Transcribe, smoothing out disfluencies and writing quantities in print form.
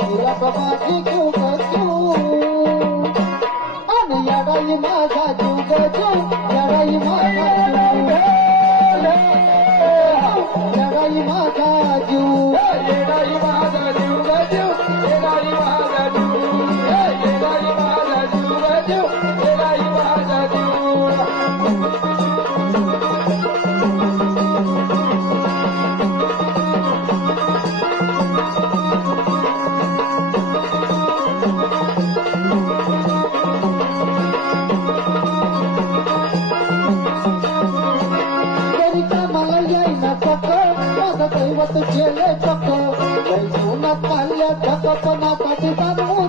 हिला माझी जीव ग जीव आणि याडाई माझा जीव ग जीव याडाई माझा जीव याडाई माझा जीव येडाई माझा जीव ग जीव येडाई माझा जीव येडाई माझा जीव ग जीव येडाई माझा जीव दैवत केले चक जैसून पाल्या चकपणासाठी सांगू